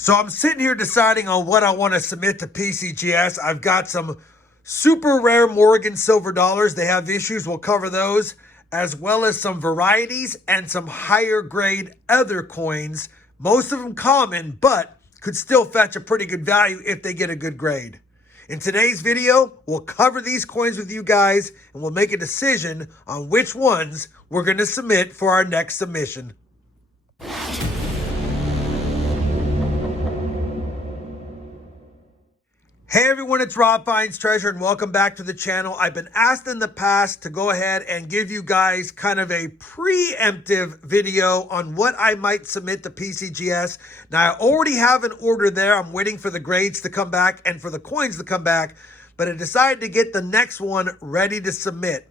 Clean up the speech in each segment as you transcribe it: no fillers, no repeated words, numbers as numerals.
So I'm sitting here deciding on what I want to submit to PCGS. I've got some super rare Morgan silver dollars. They have issues. We'll cover those, as well as some varieties and some higher grade other coins. Most of them common, but could still fetch a pretty good value if they get a good grade. In today's video, we'll cover these coins with you guys, and we'll make a decision on which ones we're going to submit for our next submission. Hey everyone, it's Rob Finds Treasure and welcome back to the channel. I've been asked in the past to go ahead and give you guys kind of a preemptive video on what I might submit to PCGS. Now I already have an order there. I'm waiting for the grades to come back and for the coins to come back, but I decided to get the next one ready to submit.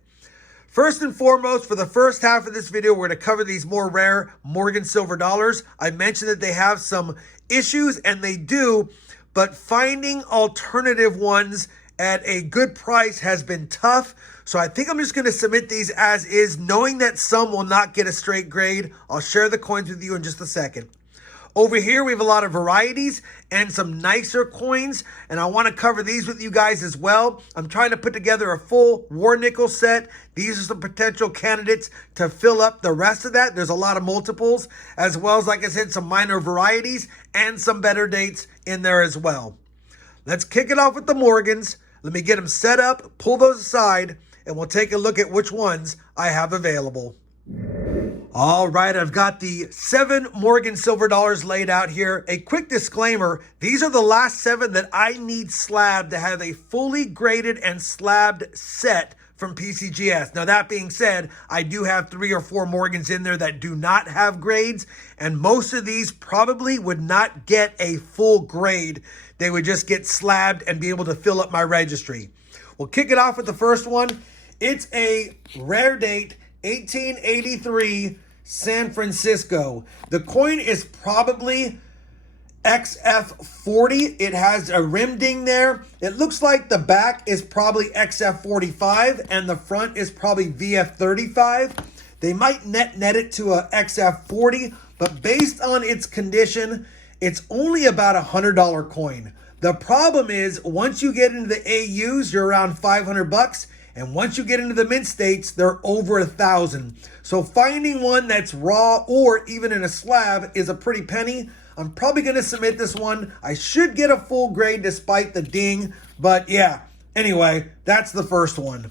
First and foremost, for the first half of this video, we're going to cover these more rare Morgan silver dollars. I mentioned that they have some issues, and they do, but finding alternative ones at a good price has been tough. So I think I'm just going to submit these as is, knowing that some will not get a straight grade. I'll share the coins with you in just a second. Over here, we have a lot of varieties and some nicer coins, and I want to cover these with you guys as well. I'm trying to put together a full war nickel set. These are some potential candidates to fill up the rest of that. There's a lot of multiples, as well as, like I said, some minor varieties and some better dates in there as well. Let's kick it off with the Morgans. Let me get them set up, pull those aside, and we'll take a look at which ones I have available. All right, I've got the 7 Morgan silver dollars laid out here. A quick disclaimer, these are the last 7 that I need slabbed to have a fully graded and slabbed set from PCGS. Now that being said, I do have 3 or 4 Morgans in there that do not have grades, and most of these probably would not get a full grade. They would just get slabbed and be able to fill up my registry. We'll kick it off with the first one. It's a rare date, 1883 San Francisco. The coin is probably XF40. It has a rim ding there. It looks like the back is probably XF45 and the front is probably VF35. They might net it to a XF40, but based on its condition, it's only about a $100 coin. The problem is once you get into the AUs, you're around 500 bucks. And once you get into the mint states, they're over 1,000. So finding one that's raw or even in a slab is a pretty penny. I'm probably going to submit this one. I should get a full grade despite the ding. But yeah, anyway, that's the first one.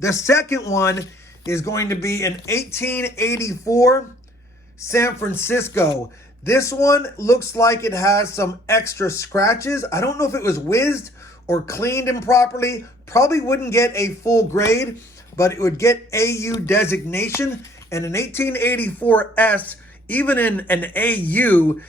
The second one is going to be an 1884 San Francisco. This one looks like it has some extra scratches. I don't know if it was whizzed or cleaned improperly. Probably wouldn't get a full grade, but it would get AU designation. And an 1884S, even in an AU,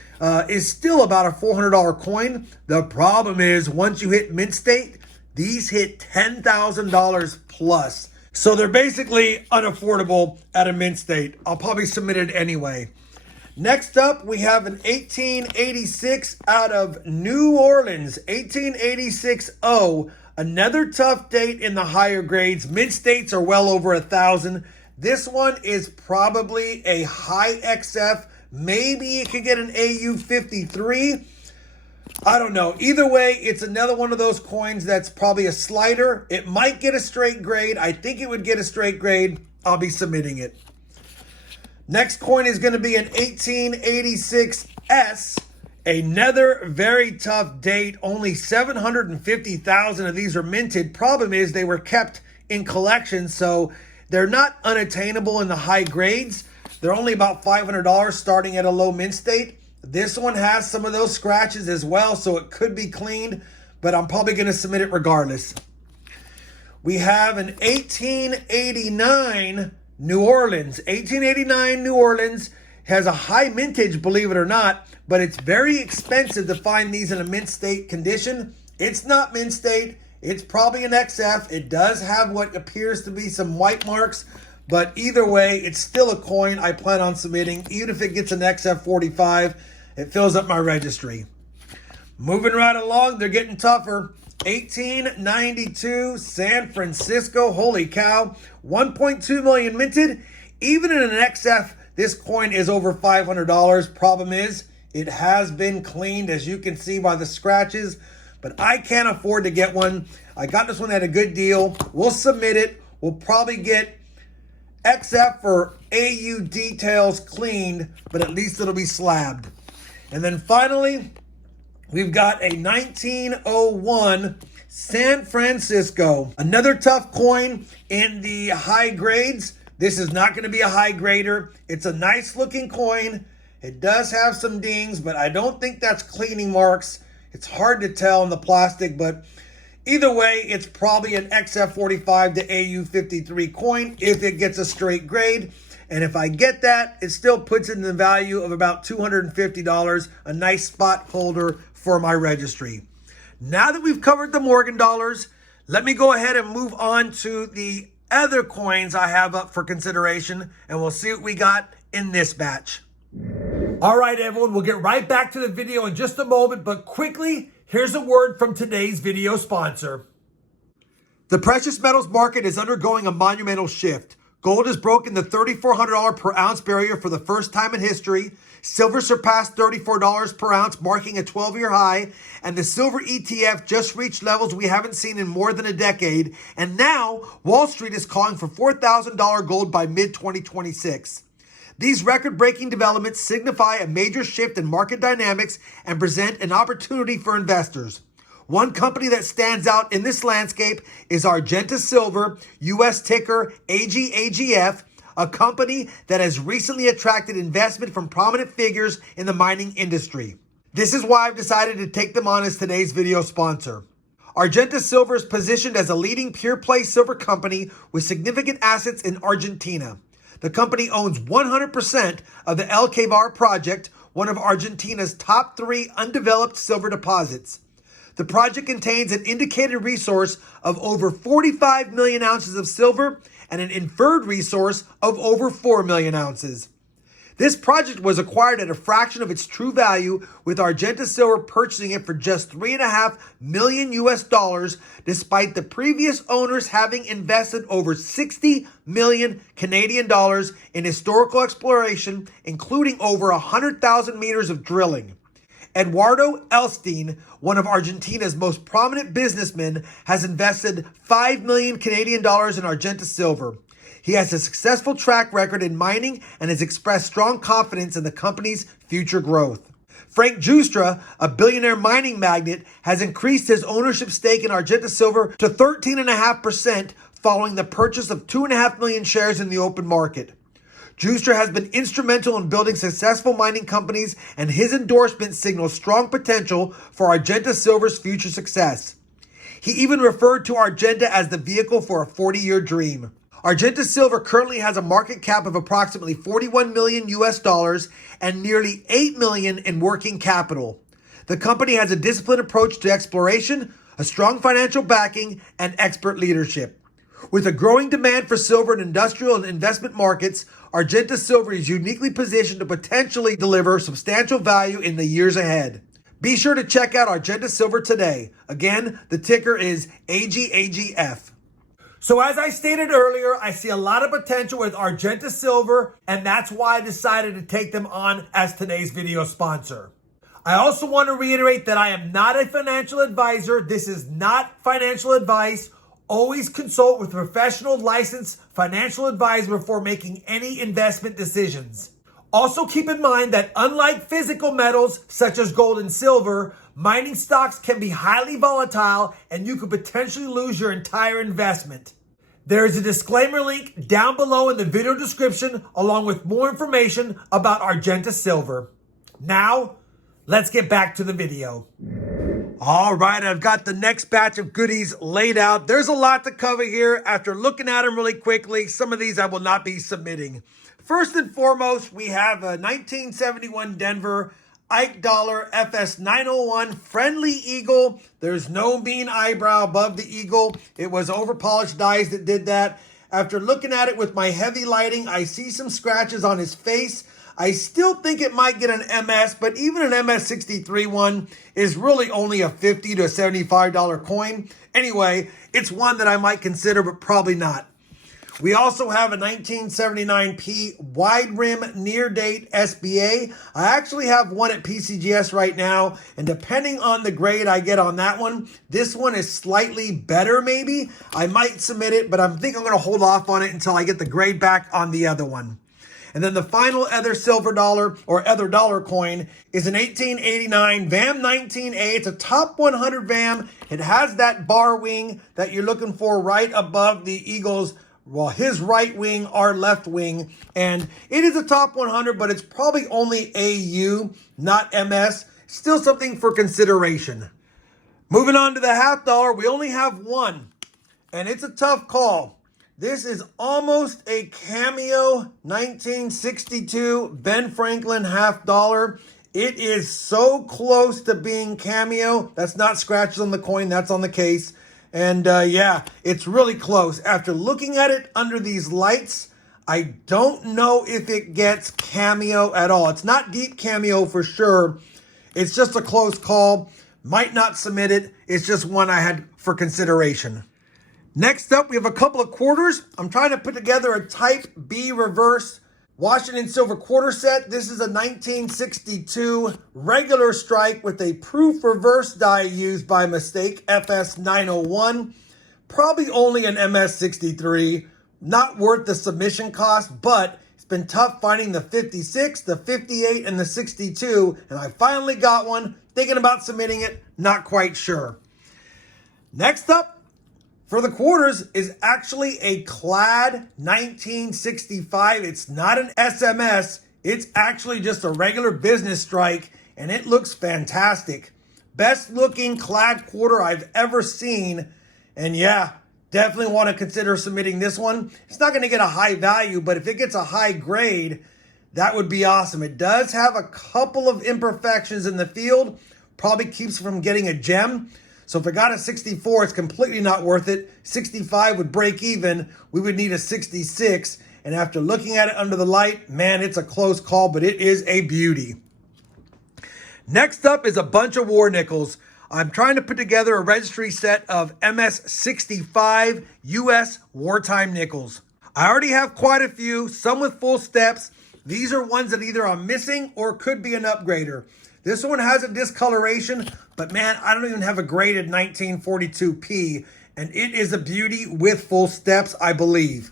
is still about a $400 coin. The problem is once you hit mint state, these hit $10,000 plus. So they're basically unaffordable at a mint state. I'll probably submit it anyway. Next up, we have an 1886 out of New Orleans, 1886-0. Another tough date in the higher grades. Mint states are well over 1,000. This one is probably a high XF. Maybe it could get an AU 53. I don't know. Either way, it's another one of those coins that's probably a slider. It might get a straight grade. I think it would get a straight grade. I'll be submitting it. Next coin is going to be an 1886S. Another very tough date. Only 750,000 of these are minted. Problem is they were kept in collections, so they're not unattainable in the high grades. They're only about $500 starting at a low mint state. This one has some of those scratches as well, so it could be cleaned, but I'm probably going to submit it regardless. We have an 1889 New Orleans. 1889 New Orleans has a high mintage, believe it or not, but it's very expensive to find these in a mint state condition. It's not mint state. It's probably an XF. It does have what appears to be some white marks, but either way, it's still a coin I plan on submitting. Even if it gets an XF45, it fills up my registry. Moving right along, they're getting tougher. 1892 San Francisco. Holy cow. 1.2 million minted. Even in an XF, this coin is over $500. Problem is, It has been cleaned, as you can see by the scratches, but I can't afford to get one. I got this one at a good deal. We'll submit it. We'll probably get XF or AU details cleaned, but at least it'll be slabbed. And then finally, we've got a 1901 San Francisco. Another tough coin in the high grades. This is not going to be a high grader. It's a nice looking coin. It does have some dings, but I don't think that's cleaning marks. It's hard to tell in the plastic, but either way, it's probably an XF45 to AU53 coin if it gets a straight grade. And if I get that, it still puts it in the value of about $250, a nice spot holder for my registry. Now that we've covered the Morgan dollars, let me go ahead and move on to the other coins I have up for consideration, and we'll see what we got in this batch. All right, everyone, we'll get right back to the video in just a moment, but quickly, here's a word from today's video sponsor. The precious metals market is undergoing a monumental shift. Gold has broken the $3,400 per ounce barrier for the first time in history. Silver surpassed $34 per ounce, marking a 12-year high. And the silver ETF just reached levels we haven't seen in more than a decade. And now, Wall Street is calling for $4,000 gold by mid-2026. These record-breaking developments signify a major shift in market dynamics and present an opportunity for investors. One company that stands out in this landscape is Argenta Silver, U.S. ticker AGAGF, a company that has recently attracted investment from prominent figures in the mining industry. This is why I've decided to take them on as today's video sponsor. Argenta Silver is positioned as a leading pure-play silver company with significant assets in Argentina. The company owns 100% of the El Quevar project, one of Argentina's top 3 undeveloped silver deposits. The project contains an indicated resource of over 45 million ounces of silver and an inferred resource of over 4 million ounces. This project was acquired at a fraction of its true value, with Argenta Silver purchasing it for just $3.5 million US, despite the previous owners having invested over 60 million Canadian dollars in historical exploration, including over 100,000 meters of drilling. Eduardo Elstein, one of Argentina's most prominent businessmen, has invested 5 million Canadian dollars in Argenta Silver. He has a successful track record in mining and has expressed strong confidence in the company's future growth. Frank Justra, a billionaire mining magnate, has increased his ownership stake in Argenta Silver to 13.5% following the purchase of 2.5 million shares in the open market. Justra has been instrumental in building successful mining companies, and his endorsement signals strong potential for Argenta Silver's future success. He even referred to Argenta as the vehicle for a 40-year dream. Argenta Silver currently has a market cap of approximately 41 million US and nearly 8 million in working capital. The company has a disciplined approach to exploration, a strong financial backing, and expert leadership. With a growing demand for silver in industrial and investment markets, Argenta Silver is uniquely positioned to potentially deliver substantial value in the years ahead. Be sure to check out Argenta Silver today. Again, the ticker is AGAGF. So as I stated earlier, I see a lot of potential with Argenta Silver, and that's why I decided to take them on as today's video sponsor. I also want to reiterate that I am not a financial advisor. This is not financial advice. Always consult with a professional licensed financial advisor before making any investment decisions. Also keep in mind that unlike physical metals such as gold and silver, mining stocks can be highly volatile and you could potentially lose your entire investment. There is a disclaimer link down below in the video description along with more information about Argenta Silver. Now, let's get back to the video. All right, I've got the next batch of goodies laid out. There's a lot to cover here. After looking at them really quickly, some of these I will not be submitting. First and foremost, we have a 1971 Denver Ike Dollar FS 901 Friendly Eagle. There's no mean eyebrow above the eagle. It was over-polished dies that did that. After looking at it with my heavy lighting, I see some scratches on his face. I still think it might get an MS, but even an MS63 one is really only a $50 to $75 coin. Anyway, it's one that I might consider, but probably not. We also have a 1979P wide rim near date SBA. I actually have one at PCGS right now, and depending on the grade I get on that one, this one is slightly better maybe. I might submit it, but I think I'm going to hold off on it until I get the grade back on the other one. And then the final other silver dollar or other dollar coin is an 1889 VAM 19A. It's a top 100 VAM. It has that bar wing that you're looking for right above the Eagles. Well, his right wing, our left wing. And it is a top 100, but it's probably only AU, not MS. Still something for consideration. Moving on to the half dollar, we only have one. And it's a tough call. This is almost a cameo 1962 Ben Franklin half dollar. It is so close to being cameo. That's not scratches on the coin, that's on the case. And yeah, it's really close. After looking at it under these lights, I don't know if it gets cameo at all. It's not deep cameo for sure. It's just a close call. Might not submit it. It's just one I had for consideration. Next up, we have a couple of quarters. I'm trying to put together a Type B reverse Washington silver quarter set. This is a 1962 regular strike with a proof reverse die used by mistake, FS 901. Probably only an MS 63. Not worth the submission cost, but it's been tough finding the 56, the 58, and the 62. And I finally got one. Thinking about submitting it, not quite sure. Next up, for the quarters is actually a clad 1965. It's not an SMS. It's actually just a regular business strike, and it looks fantastic. Best looking clad quarter I've ever seen. And yeah, definitely want to consider submitting this one. It's not going to get a high value, but if it gets a high grade, that would be awesome. It does have a couple of imperfections in the field. Probably keeps from getting a gem. So if it got a 64, it's completely not worth it. 65 would break even. We would need a 66. And after looking at it under the light, man, it's a close call, but it is a beauty. Next up is a bunch of war nickels. I'm trying to put together a registry set of MS65 US wartime nickels. I already have quite a few, some with full steps. These are ones that either I'm missing or could be an upgrader. This one has a discoloration, but man, I don't even have a graded 1942P, and it is a beauty with full steps, I believe.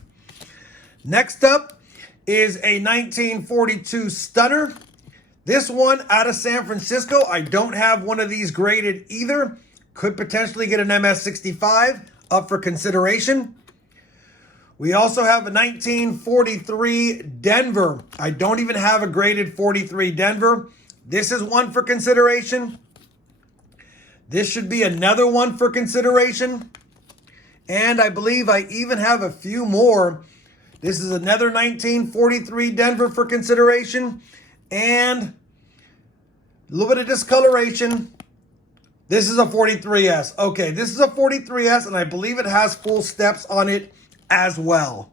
Next up is a 1942 Stunner. This one out of San Francisco. I don't have one of these graded either. Could potentially get an MS65, up for consideration. We also have a 1943 Denver. I don't even have a graded 43 Denver. This is one for consideration. This should be another one for consideration. And I believe I even have a few more. This is another 1943 Denver for consideration. And a little bit of discoloration. This is a 43S. Okay, this is a 43S, and I believe it has full steps on it as well.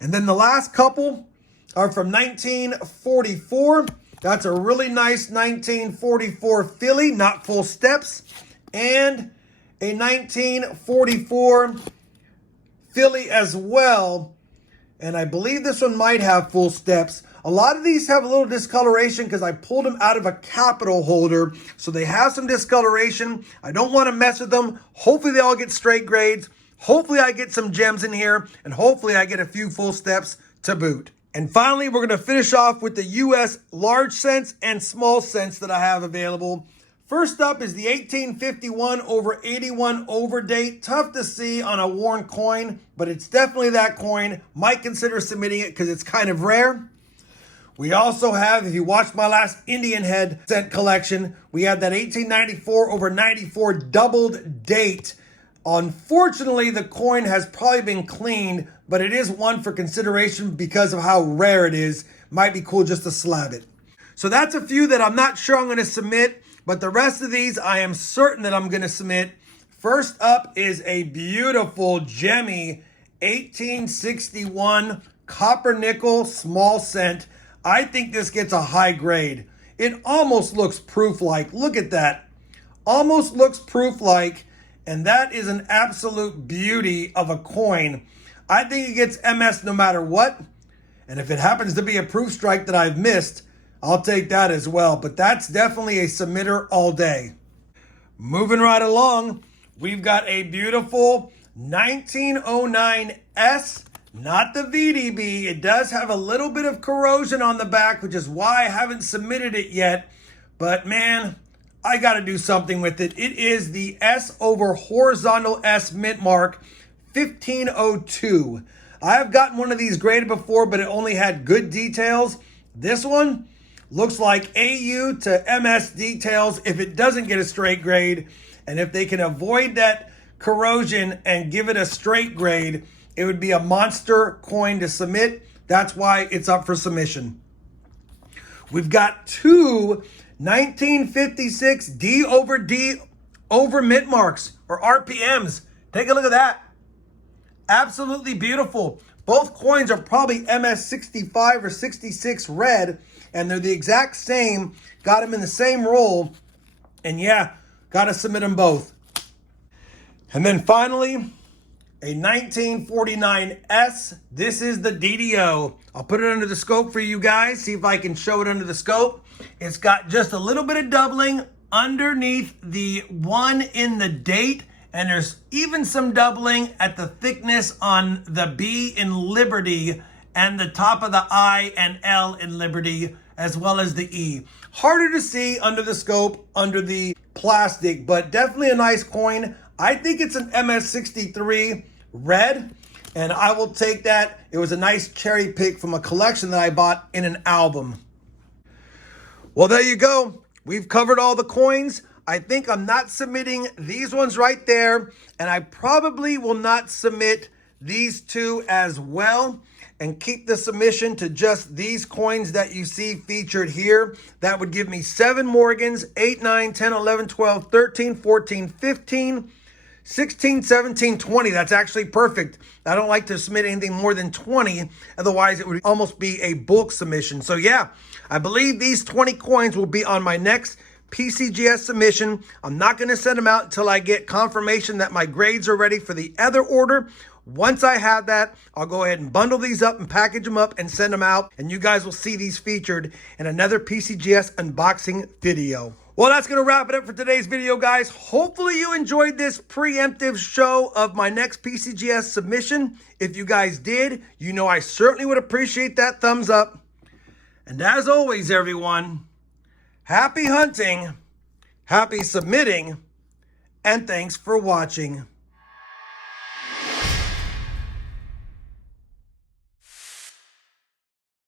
And then the last couple are from 1944. That's a really nice 1944 Philly, not full steps, and a 1944 Philly as well. And I believe this one might have full steps. A lot of these have a little discoloration because I pulled them out of a capital holder. So they have some discoloration. I don't want to mess with them. Hopefully they all get straight grades. Hopefully I get some gems in here. And hopefully I get a few full steps to boot. And finally, we're going to finish off with the US large cents and small cents that I have available. First up is the 1851 over 81 over date. Tough to see on a worn coin, but it's definitely that coin. Might consider submitting it because it's kind of rare. We also have, if you watched my last Indian head cent collection, we have that 1894 over 94 doubled date. Unfortunately, the coin has probably been cleaned, but it is one for consideration because of how rare it is. Might be cool just to slab it. So that's a few that I'm not sure I'm going to submit, but the rest of these I am certain that I'm going to submit. First up is a beautiful gemmy 1861 copper nickel small cent. I think this gets a high grade. It almost looks proof-like. Look at that. Almost looks proof-like. And that is an absolute beauty of a coin. I think it gets MS no matter what. And if it happens to be a proof strike that I've missed, I'll take that as well. But that's definitely a submitter all day. Moving right along, we've got a beautiful 1909S, not the VDB. It does have a little bit of corrosion on the back, which is why I haven't submitted it yet. But man, I got to do something with it. It is the S over horizontal S mint mark 1502. I have gotten one of these graded before, but it only had good details. This one looks like AU to MS details if it doesn't get a straight grade. And if they can avoid that corrosion and give it a straight grade, it would be a monster coin to submit. That's why it's up for submission. We've got two 1956 D over mint marks, or RPMs. Take a look at that. Absolutely beautiful. Both coins are probably MS 65 or 66 red, and they're the exact same. Got them in the same roll. And yeah, got to submit them both. And then finally, a 1949S. This is the DDO. I'll put it under the scope for you guys. See if I can show it under the scope. It's got just a little bit of doubling underneath the 1 in the date. And there's even some doubling at the thickness on the B in Liberty and the top of the I and L in Liberty, as well as the E. Harder to see under the scope, under the plastic, but definitely a nice coin. I think it's an MS63 red, and I will take that. It was a nice cherry pick from a collection that I bought in an album. Well, there you go. We've covered all the coins. I think I'm not submitting these ones right there, and I probably will not submit these two as well and keep the submission to just these coins that you see featured here. That would give me 7 Morgans, 8, 9, 10, 11, 12, 13, 14, 15, 16, 17, 20. That's actually perfect. I don't like to submit anything more than 20. Otherwise, it would almost be a bulk submission. So yeah, I believe these 20 coins will be on my next PCGS submission. I'm not going to send them out until I get confirmation that my grades are ready for the other order. Once I have that, I'll go ahead and bundle these up and package them up and send them out. And you guys will see these featured in another PCGS unboxing video. Well, that's going to wrap it up for today's video, guys. Hopefully you enjoyed this preemptive show of my next PCGS submission. If you guys did, you know I certainly would appreciate that thumbs up. And as always, everyone, happy hunting, happy submitting, and thanks for watching.